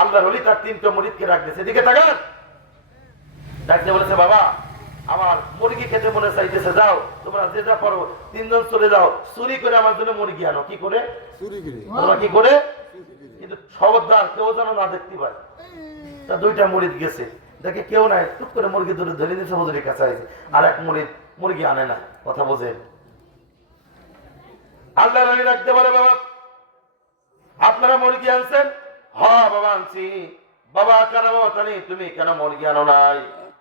আল্লাহর ওলি তার 3টা মুরিদকে ডাক দিয়েছে, এদিকে তাকান। ডাকতে বলেছে, বাবা আমার মুরগি খেতে মনে চাইতেছে, যাও তোমরা যে যা পারো 3জন চলে যাও, চুরি করে আমার জন্য মুরগি আনো। কি করে? চুরি করে। তোমরা কি করে? কিন্তু খবরদার কেউ যেন না দেখতে পায়। তা 2টা মুরিদ গেছে, দেখে কেউ নাই, টুক করে মুরগি ধরে ধরে দিয়েছে হুজুরের কাছে আছে। আর এক মুরিদ মুরগি আনে না। কথা বোঝে? আল্লাহর ওলি ডাকতে বলে, বাবা আপনারা মুরগি আনছেন? হ্যাঁ বাবা আনছি। বাবা কেন বাবা তানি তুমি কেন মুরগি আনো নাই?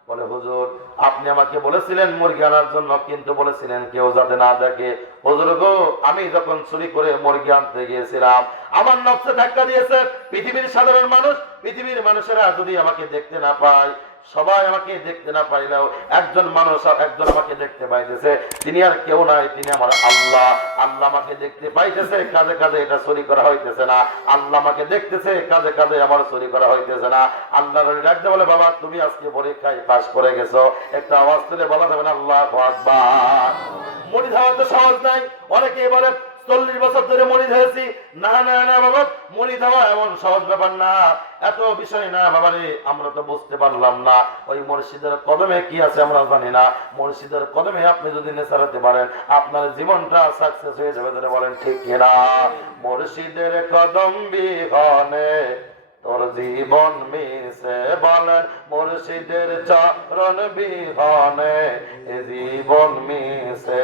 বলে, হুজুর আপনি আমাকে বলেছিলেন মুরগি আনার জন্য, কিন্তু বলেছিলেন কেউ যাতে না দেখে। হুজুর গো, আমি যখন চুরি করে মুরগি আনতে গিয়েছিলাম, আমার নফসে ধাক্কা দিয়েছে পৃথিবীর সাধারণ মানুষ, পৃথিবীর মানুষেরা যদি আমাকে দেখতে না পায়, সবাই আমাকে দেখতে না পাইলেও একজন মানুষ একজন আমাকে দেখতে পাইতেছে, তিনি আর কেউ নাই, তিনি আমার আল্লাহ। আল্লাহ আমাকে দেখতে পাইতেছে, কাজে কাজে এটা চুরি করা হইতেছে না। আল্লাহ আমাকে দেখতেছে, কাজে কাজে আমার চুরি করা হইতেছে না। আল্লাহ ডাকতে বলে, বাবা তুমি আজকে পরীক্ষায় পাস করে গেছো। একটা আওয়াজ তুলে বলা যাবে না আল্লাহু আকবার? মুড়ি ধাওয়া তো সহজ নাই। অনেকে বলে 40 বছর ধরে মুরিদ হয়েছি। না না না বাবা, মুরিদ হওয়া এমন সহজ ব্যাপার না, এত বিষয় না বাবা রে। আমরা তো বুঝতে পারলাম না ওই মুর্শিদের কদমে কি আছে আমরা জানি না। মুর্শিদের কদমে আপনি যদি নেচারাতে পারেন, আপনার জীবনটা সাকসেস হয়ে যাবে। ধরে বলেন ঠিক কিনা? মুর্শিদের কদম বিহনে তোর জীবন মিশে, বলেন মুর্শিদের চরণ বিহনে জীবন মিশে।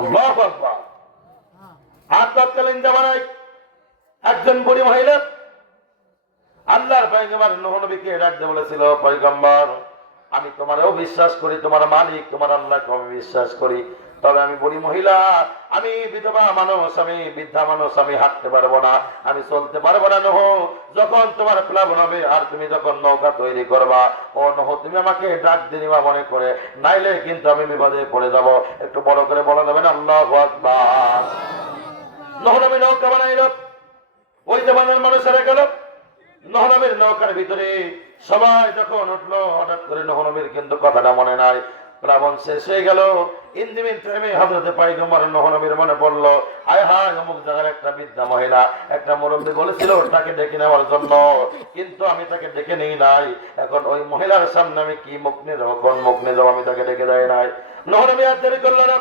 আল্লাহ একজন বুড়ি মহিলা আল্লাহর পয়গম্বর নূহ নবীকে ডাকতে বলেছিল, পয়গম্বর আমি তোমারও বিশ্বাস করি, তোমার মালিক তোমার আল্লাহকে আমি বিশ্বাস করি, তবে আমি বুড়ি মহিলা, আমি বিধবা মানুষ, আমি বৃদ্ধা মানুষ, আমি হাঁটতে পারবো না, আমি চলতে পারবো না। নূহ যখন তোমার প্লাবন হবে আর তুমি যখন নৌকা তৈরি করবা, ও নূহ তুমি আমাকে ডাক দিবা মনে করে, নাইলে কিন্তু আমি বিপদে পড়ে যাব। একটু বড় করে বলা যাবে না আল্লাহু আকবার? নূহ নবী নৌকা বানাইল, ওই জমানার মানুষেরা গেল নূহ নবীর নৌকার ভিতরে। সবাই যখন উঠলো, হঠাৎ করে নূহ নবীর কিন্তু কথাটা মনে নাই। প্লাবন শেষ হয়ে গেল। ইন্দিমিন টাইমে হযরতে পয়গম্বর নূহ নবীর মনে পড়লো, আয় হায় অমুক জায়গার একটা বৃদ্ধা মহিলা, একটা মুরব্বী বলেছিল তাকে ডেকে নেওয়ার জন্য, কিন্তু আমি তাকে ডেকে নেই নাই। এখন ওই মহিলার সামনে আমি কি মুখ নিয়ে যাবো, কোন মুখ নিয়ে যাবো? আমি তাকে ডেকে দেয় নাই। নূহ নবী আর দেরি করলো না।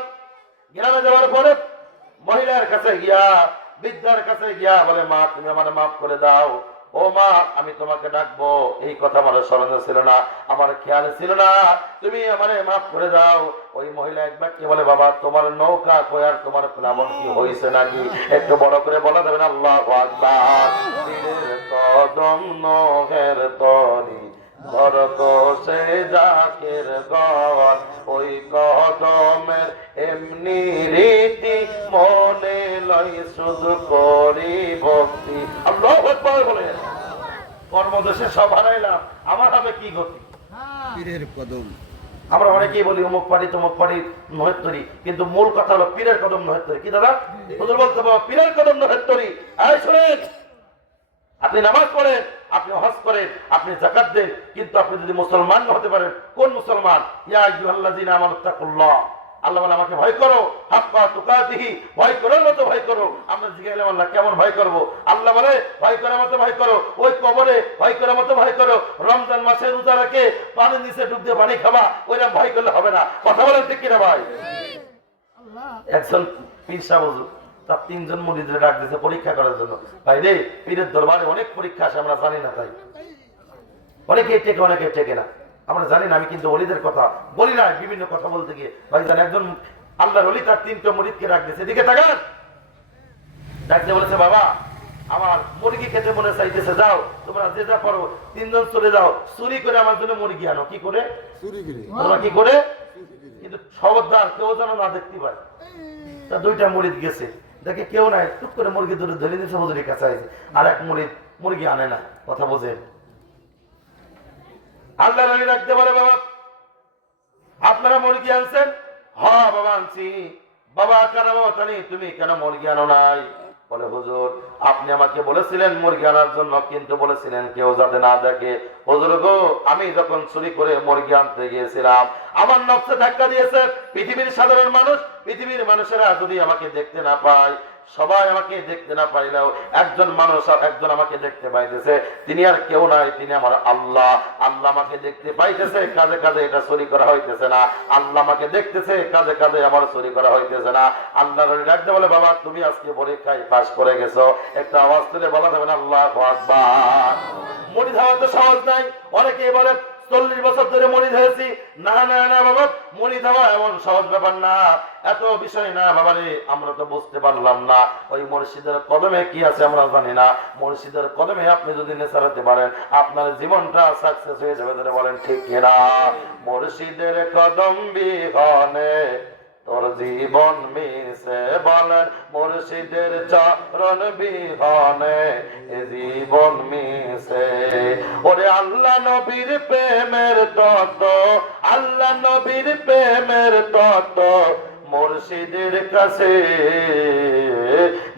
গ্রামে যাওয়ার পরে মহিলার কাছে গিয়া, বৃদ্ধার কাছে গিয়া বলে, মা তুমি আমার মাফ করে দাও। ও মা, আমি তোমাকে ডাকবো এই কথা আমার স্মরণে ছিল না, আমার খেয়ালে ছিল না, তুমি আমারে মাফ করে দাও। ওই মহিলা এক বাক্যে বলে, বাবা তোমার নৌকা কই আর তোমার প্লাবন কি হয়েছে নাকি? একটু বড় করে বলা যাবে না আল্লাহু আকবার? পীরের কদম নহের তরি ধরত সে জাকের গর, ওই কদমের এমনি রীতি মনে লই শুধু করি ভক্তি। আল্লাহু আকবার বলে কর্মদেশে সব হারাইলাম, আমার হবে কি গতি? পীরের কদম। আমরা অনেকেই বলি অমুক পাড়ি তমুক পাড়ি নহেত্তরি, কিন্তু মূল কথা হলো পীরের কদম নহেত্তরি। কি দাদা হুজুর বলতে পারবো? পীরের কদম নহেত্তরি। এই শুনেন, আপনি নামাজ পড়েন, আপনি হজ করেন, আপনি যাকাত দেন, কিন্তু আপনি যদি মুসলমান না হতে পারেন, কোন মুসলমান? ইয়া আইয়ুহাল্লাযীনা আমানুত্তাকুল্লাহ, আল্লাহ বলে আমাকে ভয় করো, হাক্কা তুকাতিহি, ভয় করার মতো ভয় করো। আমরা জিজ্ঞাসা আল্লাহ কেমন ভয় করব? আল্লাহ বলে ভয় করার মতো ভয় করো, ওই কবরে ভয় করার মতো ভয় করো, রমজান মাসে রোজা রেখে পানির নিচে ডুব দিয়ে পানি খাবা, ওইরকম ভয় করলে হবে না। কথা বলেন ঠিক কিনা ভাই? একজন পীর সাহেব হুজুর তার 3 জন মুরিদরে ডাক দিয়েছে পরীক্ষা করার জন্য। ভাই রে, পীরের দরবারে অনেক পরীক্ষা আসে, আমরা জানি না, তাই অনেকে টেকে অনেকে টেকে না, আমরা জানি না। আমি কিন্তু ওলিদের কথা বলি না, বিভিন্ন কথা বলতে গিয়ে ভাই জান, একজন আল্লাহর ওলি তার 3টা মুরিদকে ডাক দিয়েছে, এদিকে তাকান। ডাকতে বলেছে, বাবা আমার মুরগি খেতে মনে চাইতেছে, যাও তোমরা যে যা পারো 3জন চলে যাও, চুরি করে আমার জন্য মুরগি আনো। কি করে? চুরি করে। তোমরা কি করে? কিন্তু খবরদার কেউ যেন না দেখতে পায়। তা 2টা মুরিদ গেছে, দেখে কেউ নাই, টুক করে মুরগি ধরে ধরে দিয়েছে হুজুরের কাছে আছে। আর এক মুরিদ মুরগি আনে না। কথা বোঝেন? আল্লাহ নবী ডাকতে বলে, বাবা আপনারা মুরগি আনছেন? হ্যাঁ বাবা আনছি। বাবা কেন বাবা তানি তুমি কেন মুরগি আনো নাই? বলে, হুজুর আপনি আমাকে বলেছিলেন মুরগি আনার জন্য, কিন্তু বলেছিলেন কেউ যাতে না দেখে। হুজুর গো, আমি যখন চুরি করে মুরগি আনতে গিয়েছিলাম, আমার নফসে ধাক্কা দিয়েছে পৃথিবীর সাধারণ মানুষ, পৃথিবীর মানুষেরা যদি আমাকে দেখতে না পায়, সবাই আমাকে দেখতে না পাইলেও একজন মানুষ একজন আমাকে দেখতে পাইতেছে, তিনি আর কেউ নাই, তিনি আমার আল্লাহ। আল্লাহ আমাকে দেখতে পাইতেছে, কাজে কাজে এটা চুরি করা হইতেছে না। আল্লাহ আমাকে দেখতেছে, কাজে কাজে আমার চুরি করা হইতেছে না। আল্লাহর ডাকতে বলে, বাবা তুমি আজকে পরীক্ষায় পাস করে গেছো। একটা আওয়াজ তুলে বলা যাবে না আল্লাহু আকবার? মুড়ি ধাওয়া তো সহজ নাই। অনেকেই বলে 40 বছর ধরে মুড়ি ধরেছি। না না না বাবা, মুড়ি ধাওয়া এমন সহজ ব্যাপার না, এত বিষয় না বাবা রে। আমরা তো বুঝতে পারলাম না ওই মুর্শিদের কদমে কি আছে আমরা জানি না। মুর্শিদের কদমে আপনি যদি নেচারাতে পারেন, আপনার জীবনটা সাকসেস হয়ে যাবে। ধরে বলেন ঠিক কিনা? মুর্শিদের কদম বিহনে তোর জীবন মিশে, বলেন মুর্শিদের চরণ বিহনে জীবন মিশে। ওরে আল্লাহ নবীর প্রেমের তত, আল্লাহ নবীর প্রেমের তত মুর্শিদের কাছে,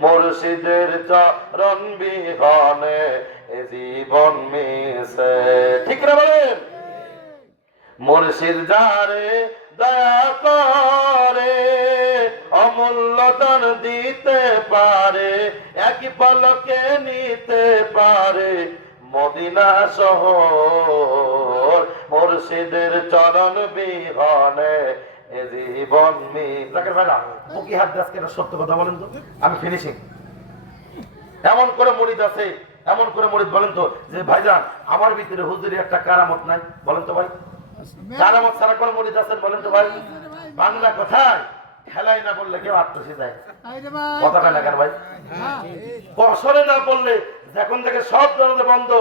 মুর্শিদের চরণ বিহনে জীবন মিশে। ঠিক না বলেন? মুর্শিদ যারে দয়া করে অমূল্য দান দিতে পারে, একই পলকে নিতে পারে মদিনা শহর। মুর্শিদের চরণ বিহনে জীবন মিশে। বুকি হাত দাস কেন? সত্য কথা বলেন তো, আমি ফিনিশিং। এমন করে মুরিদ আছে, এমন করে মুরিদ বলেন তো যে ভাইজান আমার ভিতরে হুজুরি একটা কারামত নাই, বলেন তো ভাই? কারামত ছাড়া কোন মুরিদ আছেন বলেন তো ভাই? বাংলা কথায় খেলাই না বললে কেউ আত্মসি যায়, কথা কয় না কেন ভাই? কসরে না বললে যখন থেকে সব দরজা বন্ধ,